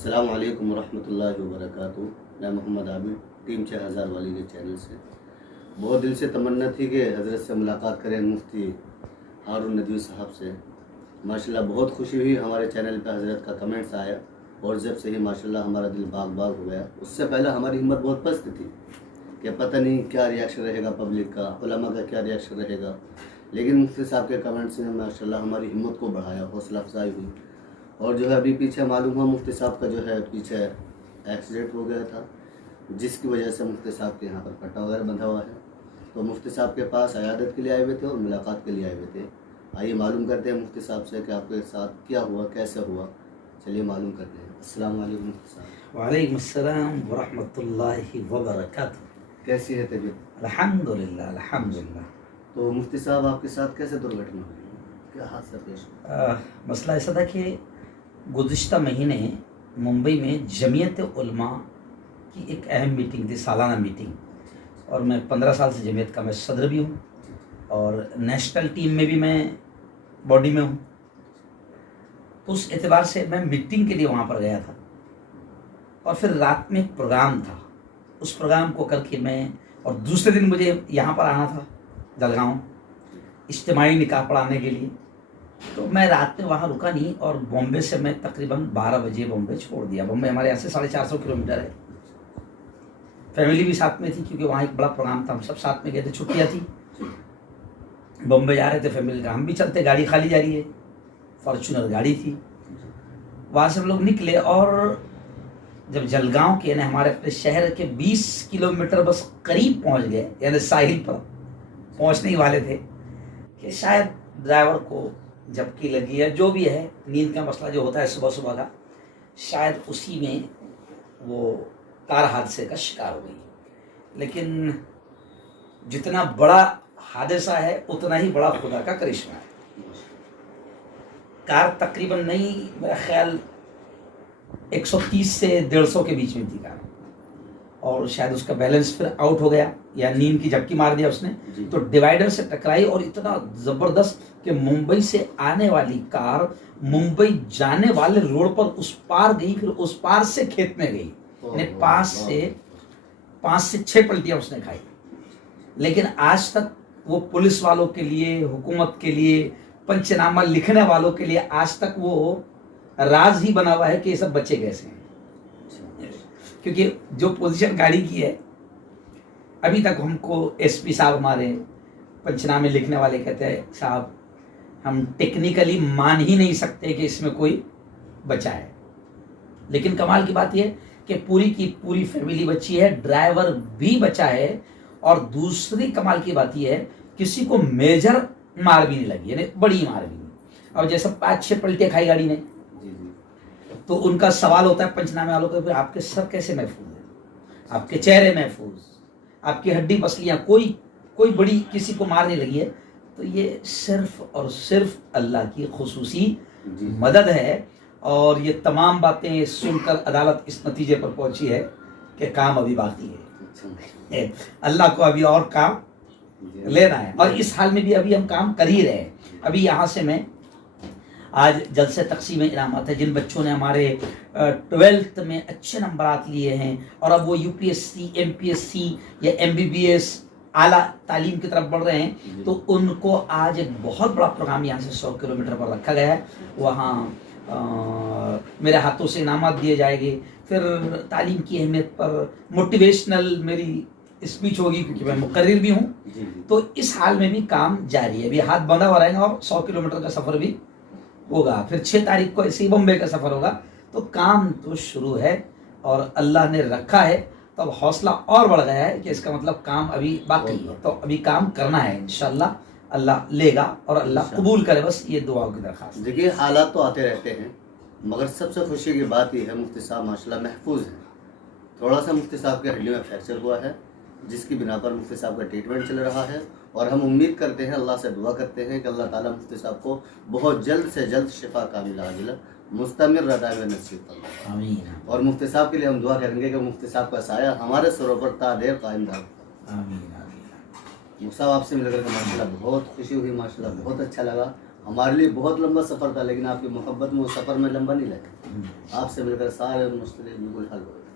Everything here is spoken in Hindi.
अस्सलामु अलैकुम रहमतुल्लाहि व बरकातुहू। मैं मोहम्मद आबिद टीम 6000 वाली के चैनल से बहुत दिल से तमन्ना थी कि हज़रत से मुलाकात करें, मुफ्ती हारून नदवी साहब से। माशाल्लाह बहुत खुशी हुई, हमारे चैनल पे हज़रत का कमेंट्स आया और जब से ही माशाल्लाह हमारा दिल बाग बाग हो गया। उससे पहले हमारी हिम्मत बहुत पस्त थी कि पता नहीं क्या रिएक्शन रहेगा पब्लिक का, उलमा का क्या रिएक्शन रहेगा, लेकिन मुफ्ती साहब के कमेंट्स ने माशाल्लाह हमारी हिम्मत को बढ़ाया, हौसला अफजाई हुई। और जो है अभी पीछे मालूम हुआ मुफ्ती साहब का जो है पीछे एक्सीडेंट हो गया था, जिसकी वजह से मुफ्ती साहब के यहाँ पर पट्टा वगैरह बंधा हुआ है। तो मुफ्ती साहब के पास अयादत के लिए आए हुए थे और मुलाकात के लिए आए हुए थे। आइए मालूम करते हैं मुफ्ती साहब से कि आपके साथ क्या हुआ, कैसे हुआ। चलिए मालूम करते हैं। अस्सलाम वालेकुम मुफ्ती साहब। वालेकुम अस्सलाम व रहमतुल्लाहि व बरकातुहू। कैसी है तबीयत? अल्हम्दुलिल्लाह अल्हम्दुलिल्लाह। तो मुफ्ती साहब आपके साथ कैसे दुर्घटना हुई, क्या हादसा पेश हुआ? मसला ऐसा था कि गुज़िश्ता महीने मुंबई में जमीयत उलमा की एक अहम मीटिंग थी, सालाना मीटिंग, और मैं 15 साल से जमीयत का मैं सदर भी हूँ और नेशनल टीम में भी मैं बॉडी में हूँ। तो उस एतबार से मैं मीटिंग के लिए वहाँ पर गया था और फिर रात में एक प्रोग्राम था, उस प्रोग्राम को करके मैं, और दूसरे दिन मुझे यहाँ पर आना था जलगांव इज्तिमाई निकाह पढ़ाने के लिए। तो मैं रात में वहाँ रुका नहीं और बॉम्बे से मैं तकरीबन 12 बजे बॉम्बे छोड़ दिया। बॉम्बे हमारे यहाँ से 450 किलोमीटर है। फैमिली भी साथ में थी क्योंकि वहाँ एक बड़ा प्रोग्राम था, हम सब साथ में गए थे, छुट्टियाँ थी, बॉम्बे जा रहे थे फैमिली का। हम भी चलते, गाड़ी खाली जा रही है, फॉर्चूनर गाड़ी थी। वहाँ से हम लोग निकले और जब जलगांव के यानी हमारे अपने शहर के 20 किलोमीटर बस करीब पहुँच गए, यानी साहिल पर पहुँचने ही वाले थे कि शायद ड्राइवर को झपकी लगी है, जो भी है, नींद का मसला जो होता है सुबह सुबह का, शायद उसी में वो कार हादसे का शिकार हो गई। लेकिन जितना बड़ा हादसा है उतना ही बड़ा खुदा का करिश्मा है। कार तकरीबन नहीं, मेरा ख्याल 130 से 150 के बीच में थी कार, और शायद उसका बैलेंस फिर आउट हो गया या नींद की झपकी मार दिया उसने, तो डिवाइडर से टकराई और इतना ज़बरदस्त कि मुंबई से आने वाली कार मुंबई जाने वाले रोड पर उस पार गई, फिर उस पार से खेत में गई, यानी 5 से 6 पलटियां उसने खाई। लेकिन आज तक वो पुलिस वालों के लिए, हुकूमत के लिए, पंचनामा लिखने वालों के लिए आज तक वो राज ही बना हुआ है कि ये सब बच्चे कैसे हैं, क्योंकि जो पोजीशन गाड़ी की है अभी तक हमको एसपी साहब हमारे पंचनामे लिखने वाले कहते हैं साहब हम टेक्निकली मान ही नहीं सकते कि इसमें कोई बचा है। लेकिन कमाल की बात यह कि पूरी की पूरी फैमिली बची है, ड्राइवर भी बचा है, और दूसरी कमाल की बात यह है किसी को मेजर मार भी नहीं लगी, यानी बड़ी मार भी नहीं। अब जैसे 5-6 पलटियां खाई गाड़ी ने, तो उनका सवाल होता है पंचनामे वालों को, फिर आपके सर कैसे महफूज है, आपके चेहरे महफूज, आपकी हड्डी पसलियां, कोई बड़ी किसी को मार नहीं लगी है। तो ये सिर्फ और सिर्फ अल्लाह की खुसूसी मदद है। और ये तमाम बातें सुनकर अदालत इस नतीजे पर पहुंची है कि काम अभी बाकी है, अल्लाह को अभी और काम लेना है, और इस हाल में भी अभी हम काम कर ही रहे हैं। अभी यहाँ से मैं आज जलसे तकसीम इनामात है, जिन बच्चों ने हमारे 12th में अच्छे नंबरात लिए हैं और अब वो यूपीएससी, एमपीएससी या एमबीबीएस आला तालीम की तरफ बढ़ रहे हैं, तो उनको आज एक बहुत बड़ा प्रोग्राम यहाँ से 100 किलोमीटर पर रखा गया है। वहाँ मेरे हाथों से इनामात दिए जाएंगे, फिर तालीम की अहमियत पर मोटिवेशनल मेरी स्पीच होगी क्योंकि मैं मुकर्रिर भी हूँ। तो इस हाल में भी काम जारी है, अभी हाथ बंधा हुआ रहेगा और 100 किलोमीटर का सफ़र भी होगा। फिर 6 तारीख को ऐसे ही बम्बे का सफ़र होगा। तो काम तो शुरू है और अल्लाह ने रखा है, तो अब हौसला और बढ़ गया है कि इसका मतलब काम अभी बाकी है, तो अभी काम करना है। इंशाल्लाह अल्लाह लेगा और अल्लाह कबूल करे, बस ये दुआओं की दरख्वास्त। देखिए हालात तो आते रहते हैं, मगर सबसे खुशी की बात यह है मुफ्ती साहब माशाल्लाह महफूज हैं। थोड़ा सा मुफ्ती साहब के हड्डियों में फ्रैक्चर हुआ है, जिसकी बिना पर मुफ्ती साहब का ट्रीटमेंट चल रहा है, और हम उम्मीद करते हैं, अल्लाह से दुआ करते हैं कि अल्लाह ताला मुफ्ती साहब को बहुत जल्द से जल्द शिफा कामिला आजिला मुस्तमिर रदाए नसीब फरमाए। आमीन। और मुफ्ती साहब के लिए हम दुआ करेंगे कि मुफ्ती साहब का साया हमारे सरों पर तादेर कायम रहे। आमीन। मुफ्ती साहब आपसे मिलकर के माशाल्लाह बहुत खुशी हुई, माशाल्लाह बहुत अच्छा लगा। हमारे लिए बहुत लंबा सफ़र था, लेकिन आपकी मोहब्बत में वो सफ़र में लंबा नहीं लगा। आपसे मिलकर सारे मुश्किलें बिल्कुल हल हो गए।